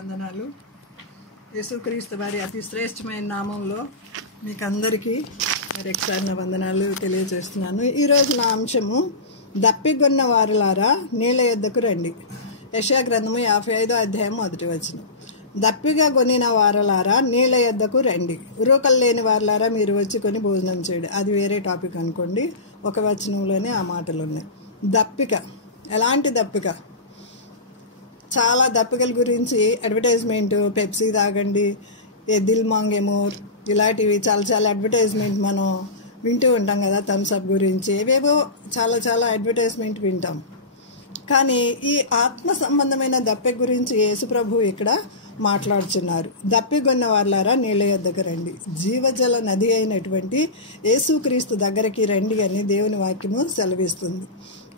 వందనాలు. యేసుక్రీస్తు వారి అతి శ్రేష్టమైన నామంలో మీకు అందరికీ మరొకసారి నా వందనాలు తెలియజేస్తున్నాను. ఈరోజు నా అంశము దప్పిగొన్న వారులారా నీళ్ళ యొద్దకు రండి. యెషయా గ్రంథము 55వ అధ్యాయం 1వ వచనం. దప్పిగా కొనిన వారలారా నీళ్ళ యొద్దకు రండి, రూకలు లేని వారలారా మీరు వచ్చి కొని భోజనం చేయండి. అది వేరే టాపిక్ అనుకోండి. ఒక వచనంలోనే ఆ మాటలు ఉన్నాయి. దప్పిక, ఎలాంటి దప్పిక? చాలా దప్పికల గురించి అడ్వర్టైజ్మెంట్, పెప్సీ తాగండి, దిల్ మాంగే మోర్, ఇలాంటివి చాలా అడ్వర్టైజ్మెంట్ మనం వింటూ ఉంటాం కదా. థమ్స్అప్ గురించి ఏవేవో చాలా అడ్వర్టైజ్మెంట్ వింటాం. కానీ ఈ ఆత్మ సంబంధమైన దప్పిక గురించి యేసుప్రభు ఇక్కడ మాట్లాడుతున్నారు. దప్పిగొన్న వారలారా నీళ్ళ యొద్దకు రండి, జీవజల నది అయినటువంటి యేసుక్రీస్తు దగ్గరికి రండి అని దేవుని వాక్యము సెలవిస్తుంది.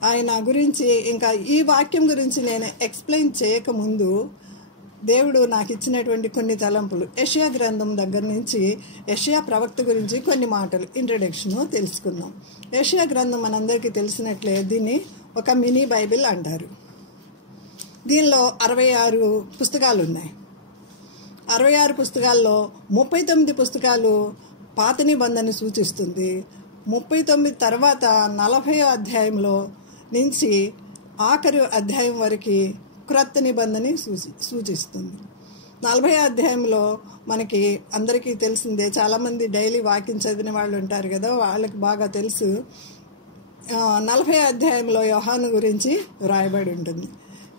ఆయన గురించి ఇంకా ఈ వాక్యం గురించి నేను ఎక్స్ప్లెయిన్ చేయకముందు దేవుడు నాకు ఇచ్చినటువంటి కొన్ని తలంపులు, యెషయా గ్రంథం దగ్గర నుంచి యెషయా ప్రవక్త గురించి కొన్ని మాటలు ఇంట్రడక్షన్ తెలుసుకుందాం. యెషయా గ్రంథం మనందరికీ తెలిసినట్లే దీన్ని ఒక మినీ బైబిల్ అంటారు. దీనిలో 66 పుస్తకాలు ఉన్నాయి. 66 పుస్తకాల్లో 39 పుస్తకాలు పాత నిబంధనని సూచిస్తుంది. 39 తర్వాత 40వ అధ్యాయంలో నుంచి ఆఖరి అధ్యాయం వరకు క్రొత్త నిబంధనని సూచిస్తుంది. 40వ అధ్యాయంలో మనకి అందరికీ తెలిసిందే, చాలామంది డైలీ వాక్యం చదివిన వాళ్ళు ఉంటారు కదా, వాళ్ళకి బాగా తెలుసు. 40వ అధ్యాయంలో యోహాను గురించి వ్రాయబడి ఉంటుంది.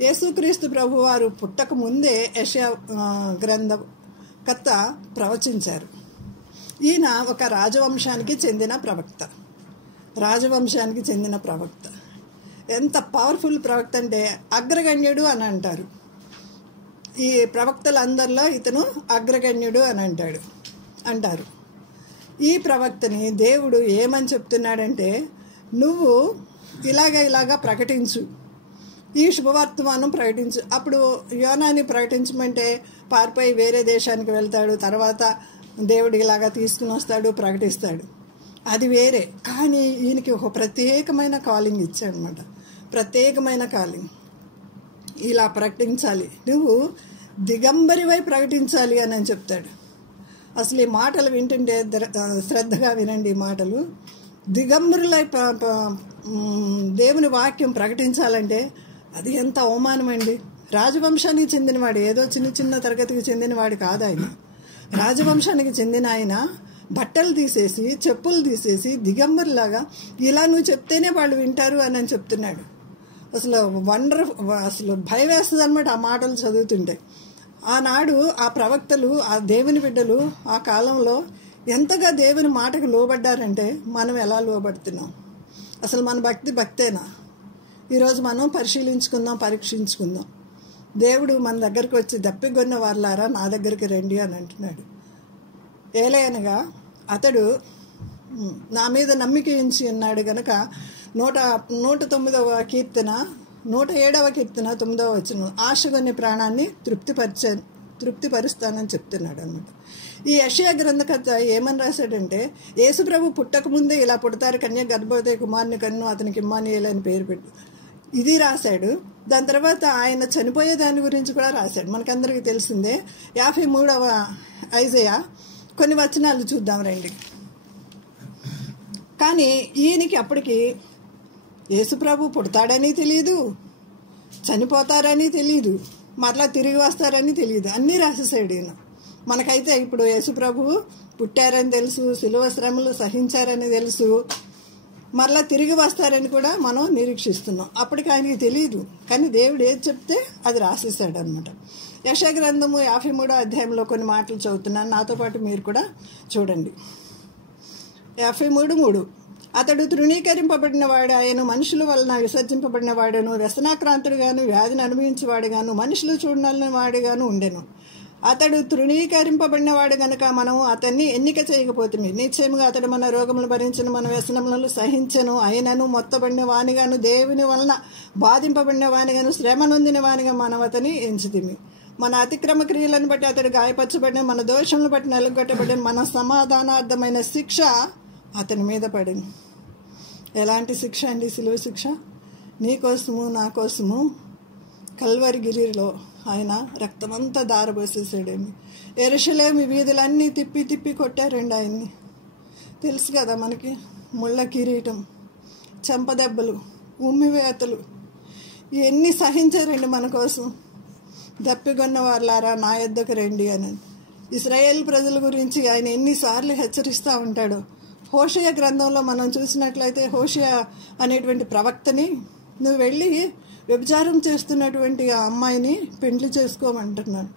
యేసుక్రీస్తు ప్రభువారు పుట్టక ముందే యెషయా గ్రంథకర్త ప్రవచించారు. ఈయన ఒక రాజవంశానికి చెందిన ప్రవక్త. ఎంత పవర్ఫుల్ ప్రవక్త అంటే అగ్రగణ్యుడు అని అంటారు. ఈ ప్రవక్తలందరిలో ఇతను అగ్రగణ్యుడు అని అంటారు. ఈ ప్రవక్తని దేవుడు ఏమని చెప్తున్నాడంటే, నువ్వు ఇలాగా ప్రకటించు, ఈ శుభవర్తమానం ప్రకటించు. అప్పుడు యోనాని ప్రకటించమంటే పారిపోయి వేరే దేశానికి వెళ్తాడు, తర్వాత దేవుడు ఇలాగా తీసుకుని వస్తాడు, ప్రకటిస్తాడు. అది వేరే. కానీ ఈయనకి ఒక ప్రత్యేకమైన కాలింగ్ ఇచ్చాడనమాట. ప్రత్యేకమైన కాలింగ్, ఇలా ప్రకటించాలి, నువ్వు దిగంబరివై ప్రకటించాలి అని చెప్తాడు. అసలు ఈ మాటలు వింటుంటే శ్రద్ధగా వినండి. ఈ మాటలు దిగంబరులై దేవుని వాక్యం ప్రకటించాలంటే అది ఎంత అవమానమండి. రాజవంశానికి చెందినవాడు, ఏదో చిన్న తరగతికి చెందినవాడు కాదు ఆయన. రాజవంశానికి చెందిన ఆయన బట్టలు తీసేసి, చెప్పులు తీసేసి దిగంబరులాగా ఇలా నువ్వు చెప్తేనే వాళ్ళు వింటారు అని చెప్తున్నాడు. అసలు భయం వేస్తుంది అనమాట ఆ మాటలు చదువుతుంటే. ఆనాడు ఆ ప్రవక్తలు, ఆ దేవుని బిడ్డలు ఆ కాలంలో ఎంతగా దేవుని మాటకు లోబడ్డారంటే మనం ఎలా లోబడుతున్నాం? అసలు మన భక్తేనా? ఈరోజు మనం పరీక్షించుకుందాం. దేవుడు మన దగ్గరికి వచ్చి దప్పిగొన్న వారలారా నా దగ్గరికి రండి అని అంటున్నాడు. ఏలయనగా అతడు నా మీద నమ్మిక ఉంచి ఉన్నాడు గనక 109వ కీర్తన 107వ కీర్తన 9వ వచనం, ఆశగొని ప్రాణాన్ని తృప్తిపరుస్తానని చెప్తున్నాడు అనమాట. ఈ యెషయా గ్రంథకర్త ఏమని రాశాడంటే, యేసుప్రభు పుట్టకముందే ఇలా పుడతారు, కన్య గర్భవతి కుమారుని కన్ను, అతనికి ఇమ్మానుయేలు అని పేరు పెట్టు, ఇది రాశాడు. దాని తర్వాత ఆయన చనిపోయే దాని గురించి కూడా రాశాడు. మనకందరికీ తెలిసిందే. 53వ ఐజయా కొన్ని వచనాలు చూద్దాం రండి. కానీ ఈయనకి అప్పటికి యేసుప్రభు పుడతాడని తెలియదు, చనిపోతారని తెలియదు, మరలా తిరిగి వస్తారని తెలియదు. అన్నీ రాసేసాడు ఈయన. మనకైతే ఇప్పుడు యేసుప్రభు పుట్టారని తెలుసు, శిలువ శ్రమలు సహించారని తెలుసు, మరలా తిరిగి వస్తారని కూడా మనం నిరీక్షిస్తున్నాం. అప్పటికి ఆయనకి తెలియదు, కానీ దేవుడు ఏది చెప్తే అది రాసేసాడు అనమాట. యెషయా గ్రంథము 53వ అధ్యాయంలో కొన్ని మాటలు చదువుతున్నాను, నాతో పాటు మీరు కూడా చూడండి. 53:3, అతడు తృణీకరింపబడిన వాడు, ఆయన మనుషుల వలన విసర్జింపబడిన వాడును, వ్యసనాక్రాంతుడుగాను, వ్యాధిని అనుభవించేవాడుగాను, మనుషులు చూడాలని వాడుగాను ఉండెను. అతడు తృణీకరింపబడిన వాడు గనుక మనం అతన్ని ఎన్నిక చేయకపోతుంది. నిశ్చయముగా అతడు మన రోగములు భరించను, మన వ్యసనములను సహించను. ఆయనను మొత్తబడిన వానిగాను, దేవుని వలన బాధింపబడిన వానిగాను, శ్రమ నొందిన వానిగా మనం అతని ఎంచుతిమి. మన అతిక్రమ క్రియలను బట్టి అతడు గాయపరచబడిన, మన దోషములను బట్టి నలుగొట్టబడిన, మన సమాధానార్థమైన శిక్ష అతని మీద పడింది. ఎలాంటి శిక్ష అండి? సిలువ శిక్ష. నీ కోసము నా కోసము కల్వరి గిరిలో ఆయన రక్తమంతా దారబోసేసాడండి. యెరూషలేము వీధులన్నీ తిప్పి తిప్పి కొట్టారండి ఆయన్ని. తెలుసు కదా మనకి, ముళ్ళ కిరీటం, చెంపదెబ్బలు, ఉమ్మివేతలు ఇవన్నీ సహించారండి మన కోసం. దప్పిగొన్న వారులారా నా యొద్దకు రండి అని ఇశ్రాయేల్ ప్రజల గురించి ఆయన ఎన్నిసార్లు హెచ్చరిస్తూ ఉంటాడో. హోషేయ గ్రంథంలో మనం చూసినట్లయితే హోషేయ అనేటువంటి ప్రవక్తని నువ్వు వెళ్ళి వ్యభిచారం చేస్తున్నటువంటి ఆ అమ్మాయిని పెండ్లి చేసుకోమంటున్నాను.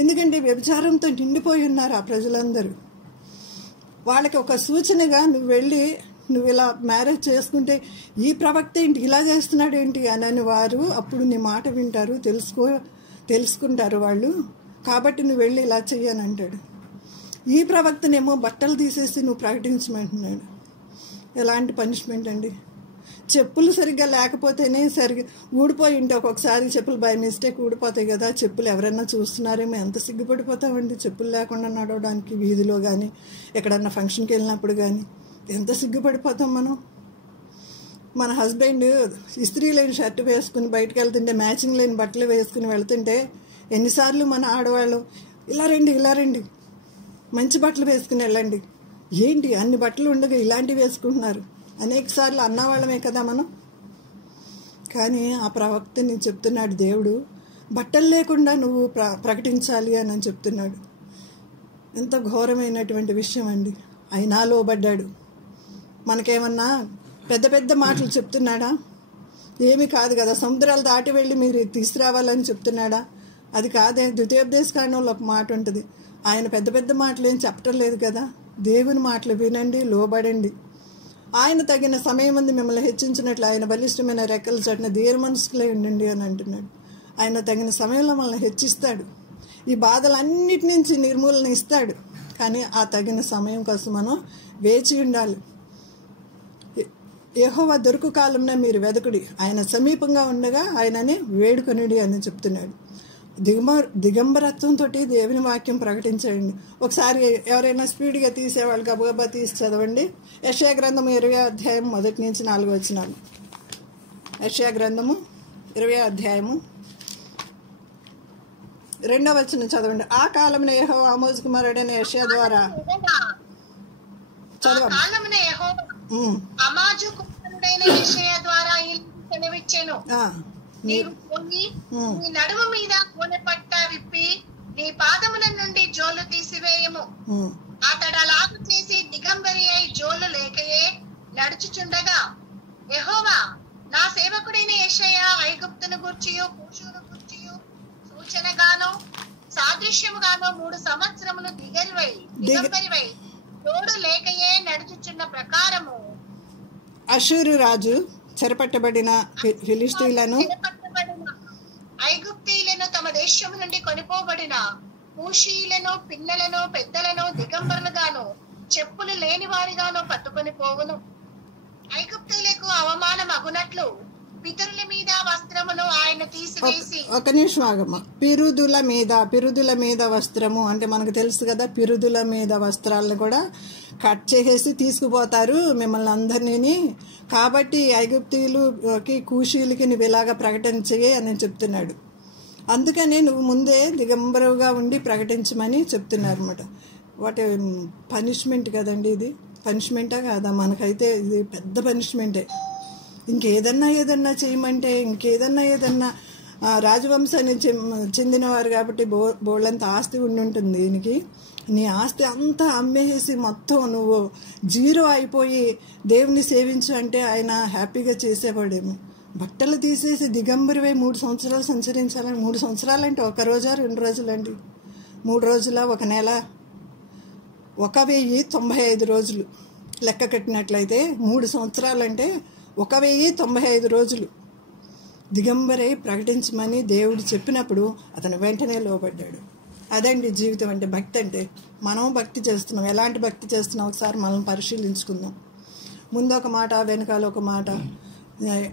ఎందుకంటే వ్యభిచారంతో నిండిపోయి ఉన్నారు ఆ ప్రజలందరూ. వాళ్ళకి ఒక సూచనగా నువ్వు వెళ్ళి నువ్వు ఇలా మ్యారేజ్ చేసుకుంటే ఈ ప్రవక్త ఏంటి ఇలా చేస్తున్నాడు ఏంటి అని వారు అప్పుడు నీ మాట వింటారు, తెలుసుకుంటారు వాళ్ళు. కాబట్టి నువ్వు వెళ్ళి ఇలా చెయ్యని అంటాడు. ఈ ప్రవక్తనేమో బట్టలు తీసేసి నువ్వు ప్రకటించమంటున్నాడు. ఎలాంటి పనిష్మెంట్ అండి! చెప్పులు సరిగ్గా లేకపోతేనే సరిగ్గా ఊడిపోయి ఉంటే ఒక్కొక్కసారి చెప్పులు బై మిస్టేక్ ఊడిపోతాయి కదా. చెప్పులు ఎవరైనా చూస్తున్నారేమో ఎంత సిగ్గుపడిపోతామండి చెప్పులు లేకుండా నడవడానికి. వీధిలో కానీ ఎక్కడన్నా ఫంక్షన్కి వెళ్ళినప్పుడు కానీ ఎంత సిగ్గుపడిపోతాం మనం. మన హస్బెండ్ ఇస్త్రీ లేని షర్ట్ వేసుకుని బయటకు వెళ్తుంటే మ్యాచింగ్ లేని బట్టలు వేసుకుని వెళ్తుంటే ఎన్నిసార్లు మన ఆడవాళ్ళు ఇలా రండి మంచి బట్టలు వేసుకుని వెళ్ళండి, ఏంటి అన్ని బట్టలు ఉండగా ఇలాంటివి వేసుకుంటున్నారు అనేక సార్లు అన్నవాళ్ళమే కదా మనం. కానీ ఆ ప్రవక్తని చెప్తున్నాడు దేవుడు, బట్టలు లేకుండా నువ్వు ప్రకటించాలి అని చెప్తున్నాడు. ఎంత ఘోరమైనటువంటి విషయం అండి. అయినా లోబడ్డాడు. మనకేమన్నా పెద్ద పెద్ద మాటలు చెప్తున్నాడా? ఏమీ కాదు కదా. సముద్రాలు దాటి వెళ్ళి మీరు తీసుకురావాలని చెప్తున్నాడా? అది కాదే. ద్వితీయోపదేశకాండంలో ఒక మాట ఉంటుంది. ఆయన పెద్ద పెద్ద మాటలు ఏం చెప్పటం లేదు కదా. దేవుని మాటలు వినండి, లోబడండి. ఆయన తగిన సమయం ముందు మిమ్మల్ని హెచ్చించినట్లు ఆయన బలిష్టమైన రెక్కల చట్టిన ధీర మనసులే ఉండండి అని అంటున్నాడు. ఆయన తగిన సమయంలో మనల్ని హెచ్చిస్తాడు. ఈ బాధలన్నిటి నుంచి నిర్మూలన ఇస్తాడు. కానీ ఆ తగిన సమయం కోసం మనం వేచి ఉండాలి. యెహోవా దొరుకు కాలంలో మీరు వెదకుడి, ఆయన సమీపంగా ఉండగా ఆయనని వేడుకొనిడి అని చెప్తున్నాడు. దిగంబరత్వంతో దేవుని వాక్యం ప్రకటించండి. ఒకసారి ఎవరైనా స్పీడ్గా తీసేవాళ్ళు గబగబా తీసి చదవండి. యెషయా గ్రంథము 20వ అధ్యాయం 1 నుంచి 4 వచనాలు. యెషయా గ్రంథము 20వ అధ్యాయము 2వ వచనం చదవండి. ఆ కాలమున యెహోవా ఆమోజు కుమారుడైన యెషయా ద్వారా చదవండి. ఆమోజు కుమారుడైన యెషయా ద్వారా సెలవిచ్చెను, నీవు పోయి నీ నడుము మీద గోనె పట్ట విప్పి నీ పాదముల నుండి జోలు తీసివేయము. అతడు అలాగు చేసి దిగంబరి అయి జోలు లేకయే నడుచుచుండగా, యెహోవా నా సేవకుడైన యెషయా ఐగుప్తును గూర్చియు కూషును గూర్చియు సూచనగాను సాదృశ్యముగాను 3 సంవత్సరములు దిగంబరివై జోడు లేకయే నడుచుచున్న ప్రకారము అషూరు రాజు చెరపట్టబడిన ఫిలిష్తీయులను ఐగుప్తీయులను తమ దేశము నుండి కొనిపోబడిన కూషీయులను పిల్లలను పెద్దలను దిగంబరులుగాను చెప్పులు లేని వారిగాను పట్టుకొని పోవును. ఐగుప్తీయులకు అవమానం అగునట్లు పితరుల మీద వస్త్రమును ఆయన తీసివేసి. ఒక నిమిషం ఆగమ్మ. పిరుదుల మీద వస్త్రము అంటే మనకు తెలుసు కదా. పిరుదుల మీద వస్త్రాలను కూడా కట్ చేసేసి తీసుకుపోతారు మిమ్మల్ని అందరినీ. కాబట్టి ఐగుప్తీయులకి కూషీలకి నువ్వు ఇలాగా ప్రకటన చేయి అని చెప్తున్నాడు. అందుకని నువ్వు ముందే దిగంబరుగా ఉండి ప్రకటించమని చెప్తున్నారు అనమాట. వాటి పనిష్మెంట్ కదండి ఇది. పనిష్మెంటా కాదా? మనకైతే ఇది పెద్ద పనిష్మెంటే. ఇంకేదన్నా చేయమంటే ఏదన్నా రాజవంశానికి చెందినవారు కాబట్టి బోళ్ళంత ఆస్తి ఉండుంటుంది దీనికి. నీ ఆస్తి అంతా అమ్మేసి మొత్తం నువ్వు జీరో అయిపోయి దేవుని సేవించు అంటే ఆయన హ్యాపీగా చేసేవాడేమో. బట్టలు తీసేసి దిగంబరివై 3 సంవత్సరాలు సంచరించాలని. 3 సంవత్సరాలు అంటే 1 రోజా 2 రోజులండి? 3 రోజుల 1 నెల 1095 రోజులు లెక్క కట్టినట్లయితే 3 సంవత్సరాలంటే 1095 రోజులు దిగంబరై ప్రకటించమని దేవుడు చెప్పినప్పుడు అతను వెంటనే లోబడ్డాడు. అదండి జీవితం అంటే, భక్తి అంటే. మనం భక్తి చేస్తున్నాం. ఎలాంటి భక్తి చేస్తున్నాం ఒకసారి మనం పరిశీలించుకుందాం. ముందు ఒక మాట, వెనకాల ఒక మాట.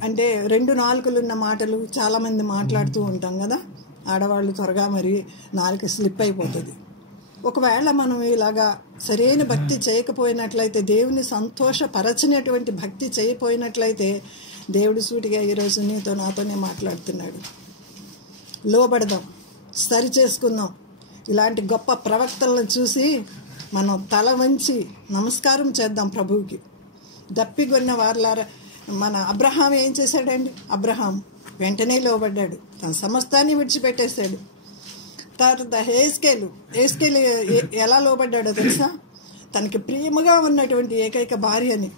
అంటే 2 నాలుకలున్న మాటలు చాలామంది మాట్లాడుతూ ఉంటాం కదా. ఆడవాళ్ళు త్వరగా మరి నాలుక స్లిప్ అయిపోతుంది. ఒకవేళ మనం ఇలాగా సరైన భక్తి చేయకపోయినట్లయితే, దేవుని సంతోషపరచినటువంటి భక్తి చేయకపోయినట్లయితే, దేవుడు సూటిగా ఈరోజు నీతో నాతోనే మాట్లాడుతున్నాడు. లోబడదాం. సరి చేసుకుందాం. ఇలాంటి గొప్ప ప్రవక్తలను చూసి మనం తల వంచి నమస్కారం చేద్దాం ప్రభువుకి. దప్పిగొన్న వారలారా, మన అబ్రహాం ఏం చేశాడండి? అబ్రహాం వెంటనే లోబడ్డాడు, తన సమస్తాన్ని విడిచిపెట్టేశాడు. తర్వాత హేస్కేలు ఎలా లోబడ్డాడో తెలుసా? తనకి ప్రేమగా ఉన్నటువంటి ఏకైక భార్యని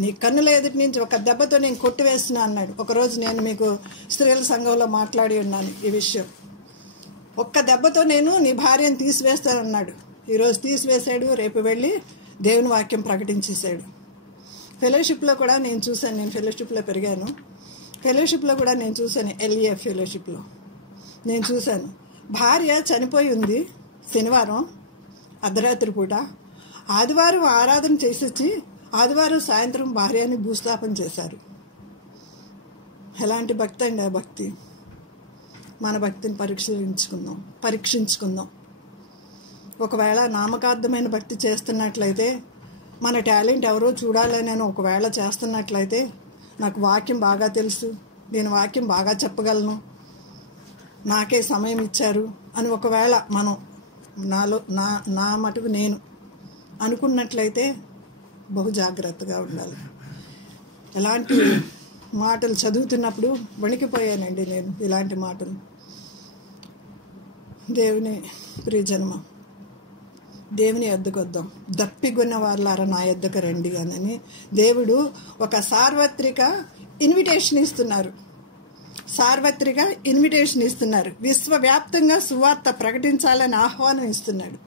నీ కన్నుల ఎదుటి నుంచి ఒక దెబ్బతో నేను కొట్టివేస్తున్నా అన్నాడు. ఒకరోజు నేను మీకు స్త్రీల సంఘంలో మాట్లాడి ఉన్నాను ఈ విషయం. ఒక్క దెబ్బతో నేను నీ భార్యను తీసివేస్తానన్నాడు. ఈరోజు తీసివేశాడు, రేపు వెళ్ళి దేవుని వాక్యం ప్రకటించేశాడు. ఫెలోషిప్లో కూడా నేను చూశాను, నేను ఫెలోషిప్లో పెరిగాను. ఫెలోషిప్లో కూడా నేను చూశాను, ఎల్ఈఎఫ్ ఫెలోషిప్లో నేను చూశాను. భార్య చనిపోయి ఉంది శనివారం అర్ధరాత్రి పూట. ఆదివారం ఆరాధన చేసొచ్చి ఆదివారం సాయంత్రం భార్యని భూస్థాపన చేశారు. ఎలాంటి భక్తి అండి ఆ భక్తి? మన భక్తిని పరీక్షించుకుందాం. ఒకవేళ నామకార్థమైన భక్తి చేస్తున్నట్లయితే, మన టాలెంట్ ఎవరో చూడాలని నేను ఒకవేళ చేస్తున్నట్లయితే, నాకు వాక్యం బాగా తెలుసు, నేను వాక్యం బాగా చెప్పగలను, నాకే సమయం ఇచ్చారు అని ఒకవేళ మనం నా మటుకు నేను అనుకున్నట్లయితే బహు జాగ్రత్తగా ఉండాలి. ఎలాంటి మాటలు చదువుతున్నప్పుడు వణికిపోయానండి నేను. ఇలాంటి మాటలు దేవుని ప్రియజన్మ, దేవుని యొద్దకు వద్దాం. దప్పిగొన్న వారులారా నా యొద్దకు రండి అని దేవుడు ఒక సార్వత్రిక ఇన్విటేషన్ ఇస్తున్నారు. విశ్వవ్యాప్తంగా సువార్త ప్రకటించాలని ఆహ్వానం ఇస్తున్నాడు.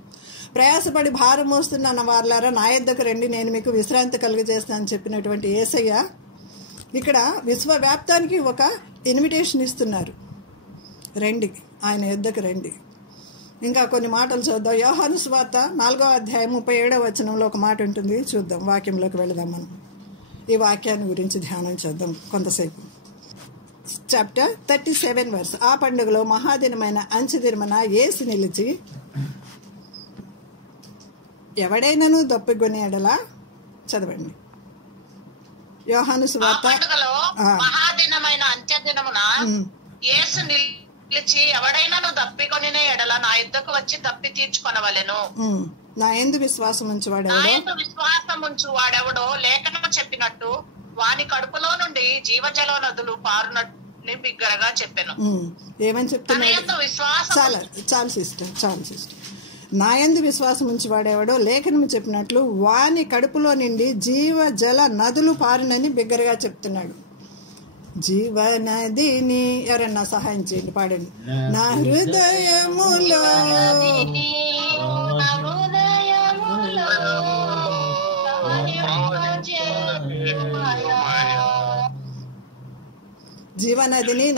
ప్రయాసపడి భారం మోస్తున్న వారులారా నా యొద్దకు రండి, నేను మీకు విశ్రాంతి కలుగజేస్తానని చెప్పినటువంటి యేసయ్య ఇక్కడ విశ్వవ్యాప్తానికి ఒక ఇన్విటేషన్ ఇస్తున్నారు. రండి, ఆయన యొద్దకు రండి. ఇంకా కొన్ని మాటలు చూద్దాం. యోహాను సువార్త 4వ అధ్యాయం 37వ వచనంలో ఒక మాట ఉంటుంది, చూద్దాం. వాక్యంలోకి వెళదాం. మనం ఈ వాక్యాన్ని గురించి ధ్యానం చేద్దాం కొంతసేపు. Chapter 37 verse. ఆ పండుగలో మహాదినమైన అంచెదినమున యేసు నిలిచి, ఎవడైనాను దప్పిగొని ఎడలా, చదవండి. యోహాను సువార్త మహాదినమైన అంత్యదినమున యేసు నిలిచి, ఎవడైనాను దప్పికొనిన ఎడల నా యుద్ధకు వచ్చి దప్పి తీర్చుకొనవలెను. నా యందు విశ్వాసం ఉంచువాడెవడో లేఖనము చెప్పినట్టు వాని కడుపులో నుండి జీవజల నదులు పారునట్టు బిగ్గరగా చెప్పాను. ఏమని చెప్తున్నాడు? చాలు సిస్టర్. నా యందు విశ్వాసం ఉంచువాడెవడో లేఖనము చెప్పినట్లు వాని కడుపులో నుండి జీవజల నదులు పారునని బిగ్గరగా చెప్తున్నాడు. జీవనదిని ఎవరన్నా సహాయం చేయండి, పాడండి. నా హృదయములో జీవనదిని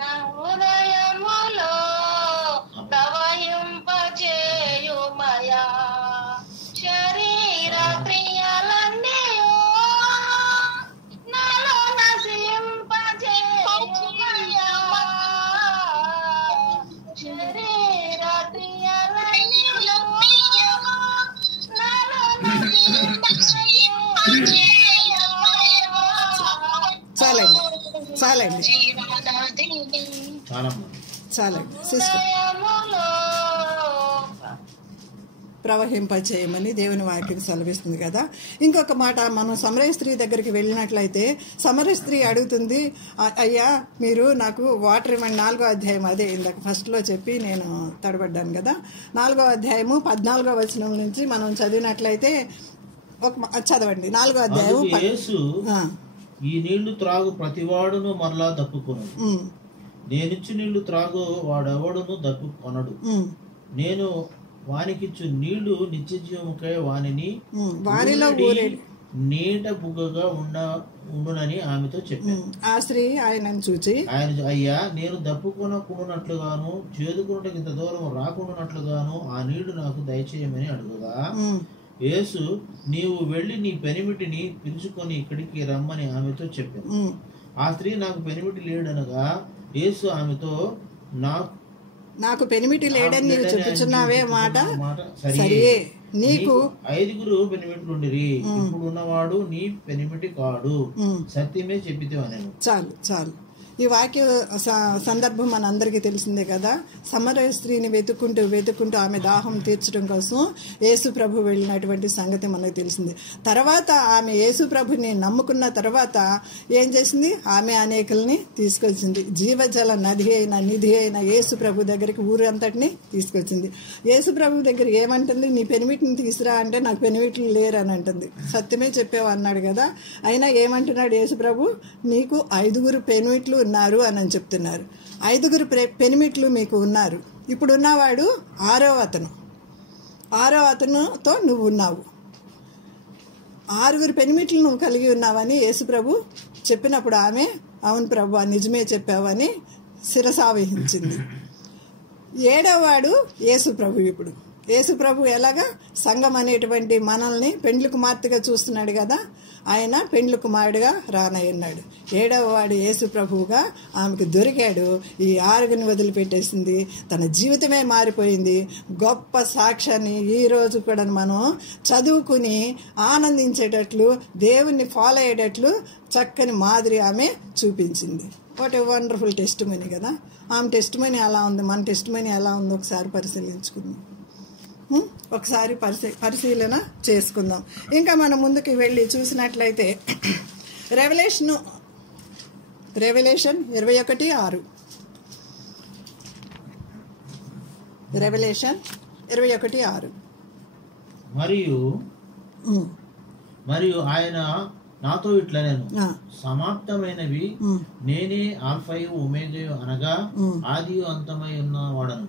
నా హృదయములో ప్రవహింపజేయుమయా. శరీర క్రియలన్నీ నాలో నశింపజేయుమయా. శరీర క్రియలన్నీ నాలో చాలండి సిస్టర్. ప్రవహింపచేయమని దేవుని వాక్యం సెలవిస్తుంది కదా. ఇంకొక మాట, మనం సమరయ స్త్రీ దగ్గరికి వెళ్ళినట్లయితే సమరయ స్త్రీ అడుగుతుంది, అయ్యా మీరు నాకు వాటర్ ఇవ్వండి. 4వ అధ్యాయం, అదే ఇందాక ఫస్ట్లో చెప్పి నేను తడబడ్డాను కదా. 4వ అధ్యాయము 14వ వచనం నుంచి మనం చదివినట్లయితే చదవండి. 4వ అధ్యాయం. ఈ నీళ్లు త్రాగు ప్రతివాడును మరలా దప్పుకొను, నేనిచ్చు నీళ్లు త్రాగు వాడెవడును దప్పుకొనడు. నేను వానికిచ్చు నీళ్లు నిత్య జీవముకై వానిని నీట బుగ్గగా ఉండునని ఆమెతో చెప్పాను. ఆ స్త్రీ ఆయనను చూచి, అయ్యా నేను దప్పుకొనకుండానట్లుగాను చేదుకున్నట్టు ఇంత దూరం రాకుండానట్లుగాను ఆ నీళ్లు నాకు దయచేయమని అడుగుగా, యేసు నీవు వెళ్లి నీ పెనిమిటిని పిలుచుకొని ఇక్కడికి రమ్మని ఆమెతో చెప్పాను. ఆ స్త్రీ నాకు పెనిమిటి లేడనగా యేసు ఆమెతో, నాకు పెనిమిటి లేడని నీవు చెప్పుచున్నావే మాట సరియే, నీకు 5 పెనిమిట్లుండిరి, ఇప్పుడు ఉన్నవాడు నీ పెనిమిటి కాడు, సత్యమే చెప్పితే. చాలు. ఈ వాక్య సందర్భం మనందరికీ తెలిసిందే కదా. సమరయ స్త్రీని వెతుక్కుంటూ ఆమె దాహం తీర్చడం కోసం యేసు ప్రభు వెళ్ళినటువంటి సంగతి మనకు తెలిసింది. తర్వాత ఆమె యేసు ప్రభుని నమ్ముకున్న తర్వాత ఏం చేసింది? ఆమె అనేకుల్ని తీసుకొచ్చింది. జీవజల నిధి అయిన యేసు ప్రభు దగ్గరికి ఊరంతటిని తీసుకొచ్చింది. యేసు ప్రభు దగ్గర ఏమంటుంది? నీ పెనిమిటిని తీసురా అంటే నాకు పెనిమిట్లు లేరు అని అంటుంది. సత్యమే చెప్పావు అన్నాడు కదా. అయినా ఏమంటున్నాడు యేసు ప్రభు? నీకు 5 పెనిమిట్లు ఉన్నారు అని చెప్తున్నారు. 5 పెనిమిట్లు మీకు ఉన్నారు. ఇప్పుడు ఉన్నవాడు 6వ అతనుతో నువ్వు ఉన్నావు. 6 పెనిమిట్లు నువ్వు కలిగి ఉన్నావని యేసు ప్రభు చెప్పినప్పుడు ఆమె అవును ప్రభు నిజమే చెప్పావని శిరసావహించింది. 7వ వాడు యేసు ప్రభు. ఇప్పుడు యేసు ప్రభు ఎలాగా సంఘం అనేటువంటి మనల్ని పెండ్లి కుమార్తెగా చూస్తున్నాడు కదా. ఆయన పెండ్లి కుమారుడుగా రానయ్యున్నాడు. 7వ వాడు యేసు ప్రభువుగా ఆమెకు దొరికాడు. ఈ 6 వదిలిపెట్టేసింది. తన జీవితమే మారిపోయింది. గొప్ప సాక్ష్యాన్ని ఈరోజు కూడా మనం చదువుకుని ఆనందించేటట్లు, దేవుణ్ణి ఫాలో అయ్యేటట్లు చక్కని మాదిరి ఆమె చూపించింది. What a wonderful test money కదా. ఆమె టెస్ట్ మనీ ఎలా ఉంది, మన టెస్ట్ మనీ ఎలా ఉందో ఒకసారి పరిశీలించుకుందాం. ఒకసారి పరిశీలన చేసుకుందాం. ఇంకా మనం ముందుకు వెళ్ళి చూసినట్లయితే రెవల్యూషన్ 21:6 రెవల్యూషన్ 21:6 మరియు ఆయన నాతో ఇట్లా నేను సమాప్తమైనవి నేనే ఆల్ఫయు ఒమేగయు అనగా ఆదియు అంతమై ఉన్న వాడను.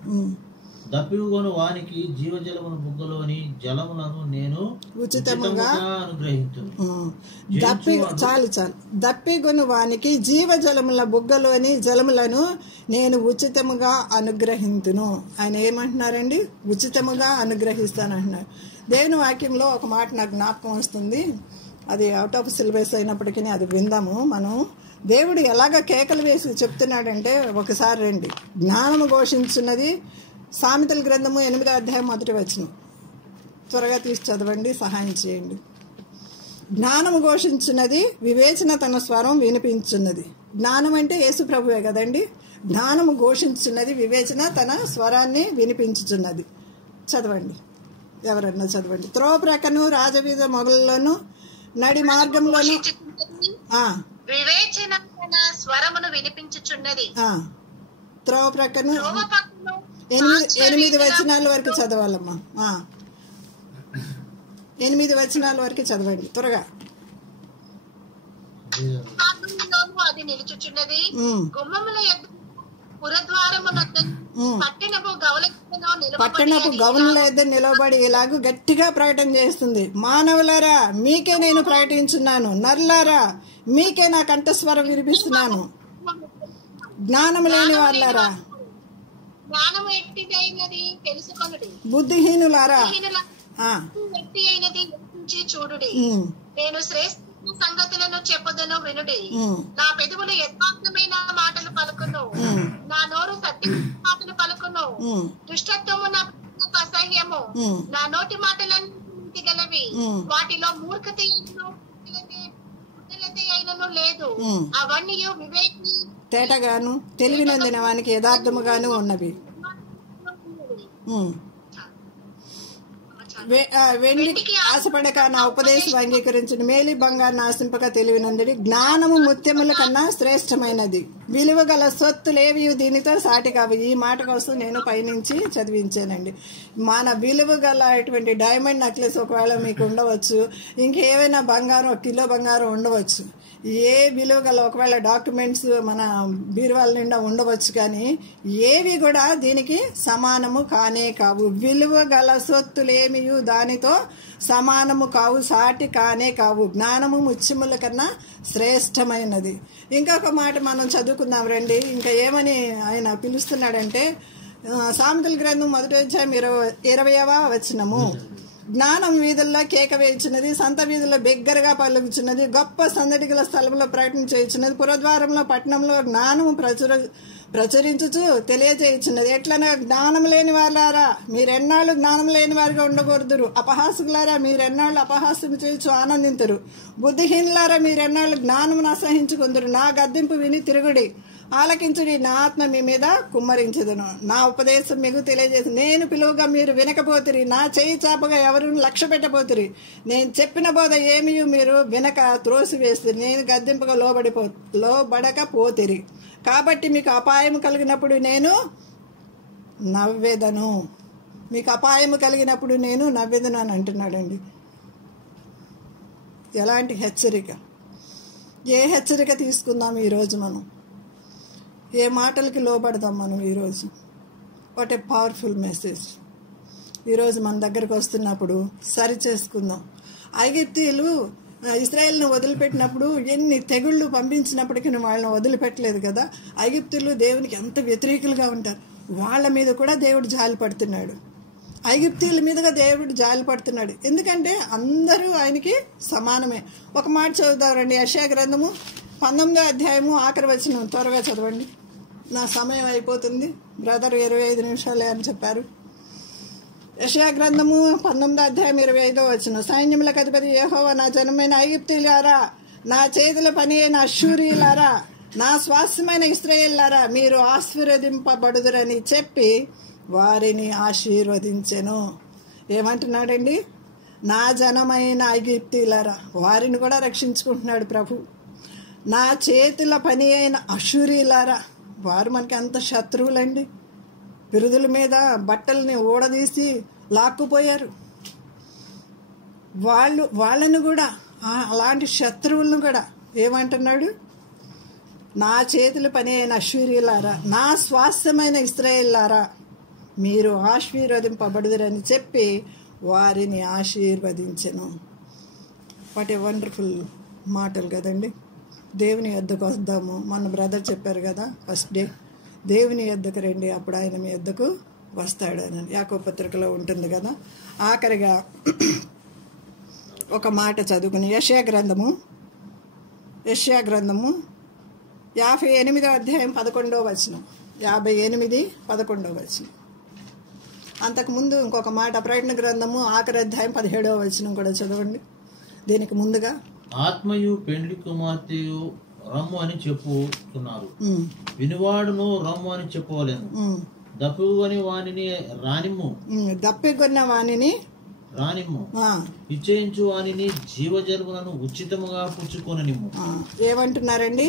దప్పిగొను వానికి జీవజలముల బుగ్గలోని జలములను నేను ఉచితముగా అనుగ్రహించును. చాలు దప్పిగొను వానికి జీవజలముల బుగ్గలోని జలములను నేను ఉచితముగా అనుగ్రహించును. ఆయన ఏమంటున్నారండి? ఉచితముగా అనుగ్రహిస్తానంటున్నారు. దేవుని వాక్యంలో ఒక మాట నాకు జ్ఞాపకం వస్తుంది. అది అవుట్ ఆఫ్ సిలబస్ అయినప్పటికీ అది విందాము. మనం దేవుడు ఎలాగ కేకలు వేసి చెప్తున్నాడంటే ఒకసారి రండి. జ్ఞానము ఘోషించున్నది సామెతల గ్రంథము 8వ అధ్యాయం 1వ వచనం. త్వరగా తీసి చదవండి, సహాయం చేయండి. జ్ఞానము ఘోషించున్నది, వివేచన తన స్వరం వినిపించున్నది. జ్ఞానం అంటే యేసు ప్రభువే కదండి. జ్ఞానము ఘోషించున్నది, వివేచన తన స్వరాన్ని వినిపించుచున్నది. చదవండి, ఎవరన్నా చదవండి. త్రోవ ప్రక్కను రాజవీధ మొగల్లోను నడి మార్గంలోను వివేచన తన స్వరమును వినిపించుచున్నది. త్రోవ ప్రక్కను 8 వచనాల వరకు చదవాలమ్మా. 8 వచనాల వరకు చదవండి త్వరగా. అది నిలుచుచున్నది, గుమ్మముల పురద్వారమునొద్ద పట్టణపు గౌనుల యొద్ద నిలబడి ఇలాగూ గట్టిగా ప్రకటన చేస్తుంది. మానవులారా మీకే నేను ప్రకటించున్నాను, నరులారా మీకే నా కంఠస్వరం వినిపిస్తున్నాను. జ్ఞానం లేని వాళ్ళారా, బుద్ధిహీనులారా చూడుడి, నేను శ్రేష్ఠ సంగతులను చెప్పదను వినుడి. నా పెదవులు యథార్థమైన మాటలు పలుకును, నా నోరు సత్య మాటలు పలుకును. దుష్టత్వము నా అసహ్యము, నా నోటి మాటలన్నీ గలవి. వాటిలో మూర్ఖత అయినను లేదు. అవన్నీ వివేకి తేటగాను తెలివినందిన వానికి యథార్థముగాను ఉన్నవి. వెండికి ఆశపడక నా ఉపదేశం అంగీకరించిన మేలి బంగారు ఆశింపక తెలివినందుడి. జ్ఞానము ముత్యముల కన్నా శ్రేష్టమైనది, విలువ గల సొత్తులేవి దీనితో సాటి కావు. ఈ మాట కోసం నేను పైనుంచి చదివించానండి. మన విలువ గల అటువంటి డైమండ్ నెక్లెస్ ఒకవేళ మీకు ఉండవచ్చు, ఇంకేమైనా బంగారం 1 కిలో బంగారం ఉండవచ్చు, ఏ విలువ గల ఒకవేళ డాక్యుమెంట్స్ మన బీరువాల నిండా ఉండవచ్చు, కానీ ఏవి కూడా దీనికి సమానము కానే కావు. విలువ గల సొత్తులేమి దానితో సమానము కావు, సాటి కానే కావు. జ్ఞానము ముత్యముల కన్నా శ్రేష్టమైనది. ఇంకొక మాట మనం చదువుకుందాం రండి. ఇంకా ఏమని ఆయన పిలుస్తున్నాడంటే సామెతల గ్రంథం 1వ అధ్యాయం 20వ వచనము. జ్ఞానం వీధుల్లో కేక వేయుచున్నది, సంత వీధుల్లో బిగ్గరగా పలుకుచున్నది, గొప్ప సందడి గల స్థలంలో ప్రకటన చేయుచున్నది, పురద్వారంలో పట్టణంలో జ్ఞానము ప్రచురించుచు తెలియజేయుచున్నది. ఎట్లనగా జ్ఞానం లేని వాళ్ళారా మీరెన్నాళ్ళు జ్ఞానం లేని వారిగా ఉండకూడదురు, అపహాసుకులారా మీరెన్నాళ్ళు అపహాస్యం చేయొచ్చు ఆనందింతురు, బుద్ధిహీనులారా మీరెన్నాళ్ళు జ్ఞానమును అసహించుకుందరు. నా గద్దింపు విని తిరుగుడి, ఆలకించుడి, నా ఆత్మ మీ మీద కుమ్మరించదును, నా ఉపదేశం మీకు తెలియజేసి, నేను పిలువగా మీరు వినకపోతిరి, నా చేయి చాపగా ఎవరు లక్ష్య పెట్టబోతురి, నేను చెప్పిన బోధ ఏమీ మీరు వినక త్రోసివేస్తుంది, నేను గద్దింపగా లోబడకపోతిరి, కాబట్టి మీకు అపాయం కలిగినప్పుడు నేను నవ్వేదను. మీకు అపాయం కలిగినప్పుడు నేను నవ్వేదను అని అంటున్నాడండి. ఎలాంటి హెచ్చరిక! ఏ హెచ్చరిక తీసుకుందాం ఈరోజు? మనం ఏ మాటలకి లోబడదాం మనం ఈరోజు? వాట్ ఏ పవర్ఫుల్ మెసేజ్ ఈరోజు మన దగ్గరకు వస్తున్నప్పుడు సరి చేసుకుందాం. ఐగుప్తీయులు ఇశ్రాయేల్ని వదిలిపెట్టినప్పుడు ఎన్ని తెగుళ్ళు పంపించినప్పటికీ వాళ్ళని వదిలిపెట్టలేదు కదా. ఐగుప్తీయులు దేవునికి ఎంత వ్యతిరేకులుగా ఉంటారు. వాళ్ళ మీద కూడా దేవుడు జాలి పడుతున్నాడు. ఐగుప్తీయుల మీదుగా దేవుడు జాలి పడుతున్నాడు. ఎందుకంటే అందరూ ఆయనకి సమానమే. ఒక మాట చదువుతారండి, యెషయా గ్రంథము 19వ అధ్యాయము ఆఖరి వచనం. త్వరగా చదవండి, నా సమయం అయిపోతుంది. బ్రదర్ 25 నిమిషాలే అని చెప్పారు. యెషయా గ్రంథము 19వ అధ్యాయం 25వ వచనం. సైన్యములకు అధిపతి యెహోవా, నా జనమైన ఐగుప్తీయులారా, నా చేతుల పని అయిన అష్షూరీయులారా, నా స్వాస్థ్యమైన ఇశ్రాయేలులారా, మీరు ఆశీర్వదింపబడుదురని చెప్పి వారిని ఆశీర్వదించెను. ఏమంటున్నాడండి? నా జనమైన ఐగుప్తీయులారా, వారిని కూడా రక్షించుకుంటున్నాడు ప్రభు. నా చేతుల పని అయిన అష్షూరీయులారా, వారు మనకి ఎంత శత్రువులండి. బిరుదుల మీద బట్టల్ని ఊడదీసి లాక్కుపోయారు. వాళ్ళను కూడా, అలాంటి శత్రువులను కూడా ఏమంటున్నాడు? నా చేతుల పని అయిన అష్షూరీయులారా, నా స్వాస్థ్యమైన ఇశ్రాయేలులారా, మీరు ఆశీర్వదింపబడుదురని చెప్పి వారిని ఆశీర్వదించెను. వాట్ ఏ వండర్ఫుల్ మాటలు కదండి. దేవుని యొద్దకు వద్దాము. మన బ్రదర్ చెప్పారు కదా, ఫస్ట్ డే దేవుని యొద్దకు రండి, అప్పుడు ఆయన మీ యొద్దకు వస్తాడు అని యాకోబు పత్రికలో ఉంటుంది కదా. ఆఖరిగా ఒక మాట చదువుకుని యెషయా గ్రంథము 58వ అధ్యాయం 11వ వచనం. 58, 11వ వచనం. అంతకుముందు ఇంకొక మాట, ప్రకటన గ్రంథము ఆఖరి అధ్యాయం 17వ వచనం కూడా చదవండి. దీనికి ముందుగా, ఆత్మయు పెండ్లి కుమార్తెయు రమ్ము అని చెప్పుతున్నారు, వినివాడును రమ్ము అని చెప్పవలేను. దప్పిగొని వానిని రానిమ్ము, దప్పిగొన్న వానిని రానిమ్ము, ఇచ్చేయించు వానిని జీవజలములను ఉచితముగా పుచ్చుకొననిమ్ము. ఏమంటున్నారండి?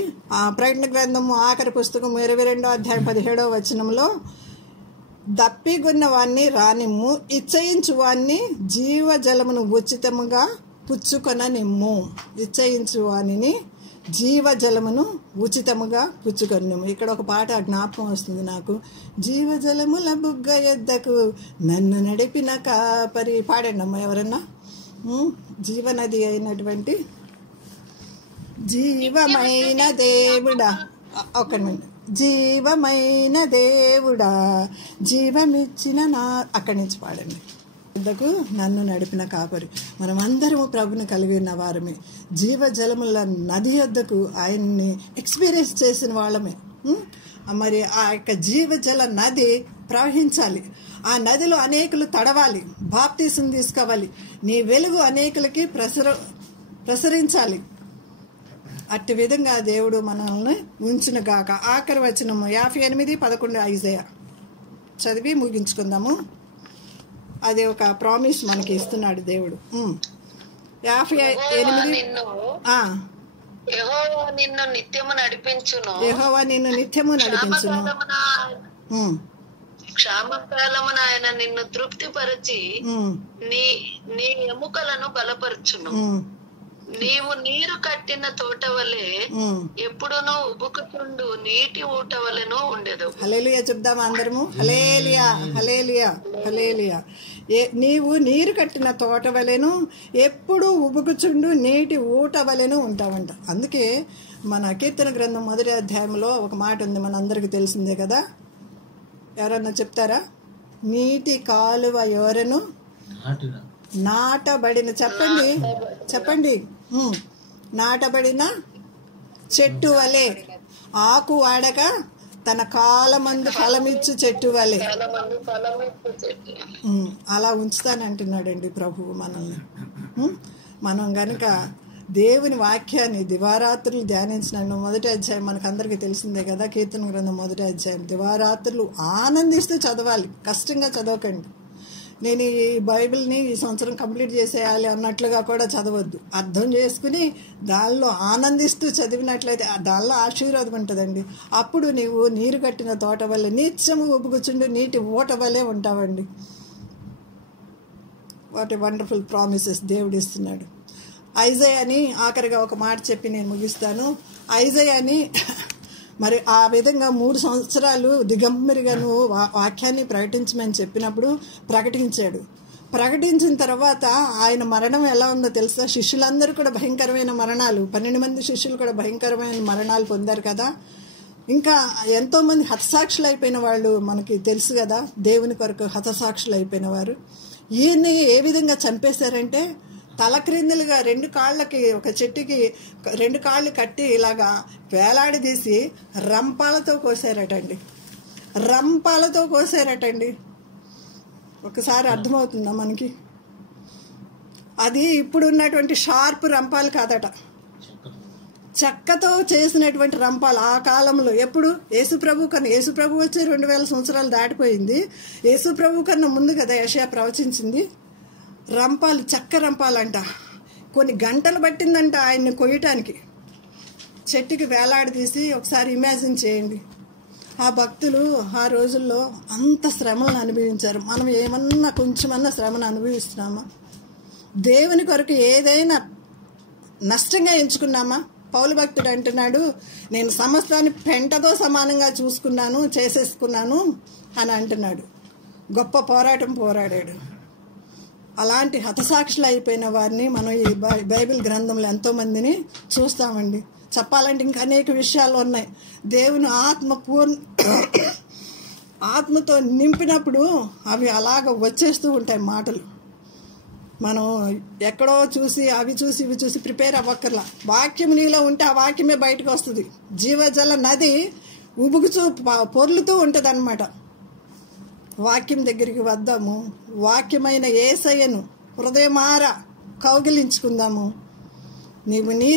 ప్రకటన గ్రంథము ఆఖరి పుస్తకం 22వ అధ్యాయం 17వ వచనంలో, దప్పిగొన్న వాన్ని రానిమ్ము, ఇచ్చయించు వాన్ని జీవజలమును ఉచితముగా పుచ్చుకొననిమ్ము. ఇచ్చయించు వానిని జీవజలమును ఉచితముగా పుచ్చుకొనిమ్ము. ఇక్కడ ఒక పాట జ్ఞాపకం వస్తుంది నాకు. జీవజలముల బుగ్గ యొద్దకు నన్ను నడిపిన కాపరి. పాడండి అమ్మ ఎవరన్నా. జీవనది అయినటువంటి జీవమైన దేవుడా, ఒక మినిట్. జీవమైన దేవుడా, జీవమిచ్చిన నా, అక్కడి నుంచి పాడండి. వద్దకు నన్ను నడిపిన కాపరి. మనం అందరము ప్రభుని కలిగి ఉన్న వారమే. జీవజలముల నది వద్దకు ఆయన్ని ఎక్స్పీరియన్స్ చేసిన వాళ్ళమే. మరి ఆ యొక్క జీవజల నది ప్రవహించాలి. ఆ నదిలో అనేకులు తడవాలి, బాప్తీసం తీసుకోవాలి, నీ వెలుగు అనేకులకి ప్రసరించాలి. అట్టి విధంగా దేవుడు మనల్ని ఉంచిన గాక. ఆఖరి వచనము 58, 11 ఐజయా చదివి ముగించుకుందాము. అది ఒక ప్రామిస్ మనకి ఇస్తున్నాడు దేవుడు. 58, యెహోవా నిన్ను నిత్యము నడిపించును, యెహోవా నిన్ను నిత్యము నడిపించును, క్షామకాలమున ఆయన నిన్ను తృప్తిపరచి నీ ఎముకలను బలపరచును. నీవు నీరు కట్టిన తోట వలె ఎప్పుడునూ ఉబుకుతుండు నీటి ఊట వలెను ఉండేదు. హల్లెలూయా చెప్దామా అందరము? హల్లెలూయా, హల్లెలూయా, హల్లెలూయా. నీవు నీరు కట్టిన తోట వలెను ఎప్పుడు ఉబుకుచుండు నీటి ఊట వలెను ఉంటావంట. అందుకే మన కీర్తన గ్రంథం 1వ అధ్యాయంలో ఒక మాట ఉంది, మన అందరికి తెలిసిందే కదా. ఎవరన్నా చెప్తారా? నీటి కాలువ ఎవరను నాటబడిన, చెప్పండి చెప్పండి. నాటబడిన చెట్టు వలె, ఆకు వాడక తన కాలమందు ఫలమిచ్చు చెట్టు వలె అలా ఉంచుతానంటున్నాడండి ప్రభువు మనల్ని. మనం గనుక దేవుని వాక్యాన్ని దివారాత్రులు ధ్యానించినాను. మొదటి అధ్యాయం మనకు అందరికీ తెలిసిందే కదా, కీర్తన గ్రంథం మొదటి అధ్యాయం. దివారాత్రులు ఆనందిస్తూ చదవాలి, కష్టంగా చదవకండి. నేను ఈ బైబిల్ని ఈ సంవత్సరం కంప్లీట్ చేసేయాలి అన్నట్లుగా కూడా చదవద్దు. అర్థం చేసుకుని దానిలో ఆనందిస్తూ చదివినట్లయితే దానిలో ఆశీర్వాదం ఉంటుందండి. అప్పుడు నీవు నీరు కట్టిన తోట వల్లే, నిత్యము ఉబ్బుకుచుండు నీటి ఊట వల్లే ఉంటావండి. వాట్ ఏ వండర్ఫుల్ ప్రామిసెస్ దేవుడు ఇస్తున్నాడు. ఐజయాని ఆఖరిగా ఒక మాట చెప్పి నేను ముగిస్తాను. ఐజయాని మరి ఆ విధంగా 3 సంవత్సరాలు దిగంబరిగా నువ్వు వాక్యాన్ని ప్రకటించమని చెప్పినప్పుడు ప్రకటించాడు. ప్రకటించిన తర్వాత ఆయన మరణం ఎలా ఉందో తెలుసా? శిష్యులందరూ కూడా భయంకరమైన మరణాలు, 12 మంది శిష్యులు కూడా భయంకరమైన మరణాలు పొందారు కదా. ఇంకా ఎంతోమంది హతసాక్షులు అయిపోయిన వాళ్ళు మనకి తెలుసు కదా, దేవుని కొరకు హతసాక్షులు అయిపోయిన వారు. ఈయన్ని ఏ విధంగా చంపేశారంటే తలక్రిందులుగా 2 కాళ్ళకి ఒక చెట్టుకి 2 కాళ్ళు కట్టి ఇలాగా వేలాడదీసి రంపాలతో కోసారటండి. రంపాలతో కోసారటండి. ఒకసారి అర్థమవుతుందా మనకి? అది ఇప్పుడు ఉన్నటువంటి షార్ప్ రంపాలు కాదట, చెక్కతో చేసినటువంటి రంపాలు. ఆ కాలంలో ఎప్పుడు యేసుప్రభు కన్నా, యేసుప్రభు వచ్చి 2000 సంవత్సరాలు దాటిపోయింది. యేసుప్రభు కన్నా ముందు కదా యెషయా ప్రవచించింది. రంపాలు, చెక్క రంపాలంట. కొన్ని గంటలు పట్టిందంట ఆయన్ని కొయ్యటానికి. చెట్టుకి వేలాడదీసి ఒకసారి ఇమాజిన్ చేయండి. ఆ భక్తులు ఆ రోజుల్లో అంత శ్రమలను అనుభవించారు. మనం ఏమన్నా కొంచెమన్నా శ్రమను అనుభవిస్తున్నామా? దేవుని కొరకు ఏదైనా నష్టంగా ఎంచుకున్నామా? పౌలు భక్తుడు అంటున్నాడు, నేను సమస్తాన్ని పెంటతో సమానంగా చూసుకున్నాను, చేసేసుకున్నాను అని అంటున్నాడు. గొప్ప పోరాటం పోరాడాడు. అలాంటి హతసాక్షులు అయిపోయిన వారిని మనం ఈ బైబిల్ గ్రంథంలో ఎంతోమందిని చూస్తామండి. చెప్పాలంటే ఇంకా అనేక విషయాలు ఉన్నాయి. దేవుని ఆత్మతో నింపినప్పుడు అవి అలాగ వచ్చేస్తూ ఉంటాయి మాటలు. మనం ఎక్కడో చూసి అవి చూసి ఇవి చూసి ప్రిపేర్ అవ్వక్కర్లా. వాక్యం నీలో ఉంటే ఆ వాక్యమే బయటకు వస్తుంది. జీవజల నది ఉబుకుచూ పొర్లుతూ ఉంటుంది అన్నమాట. వాక్యం దగ్గరికి వద్దాము. వాక్యమైన యేసయ్యను హృదయమార కౌగిలించుకుందాము. నీవు నీ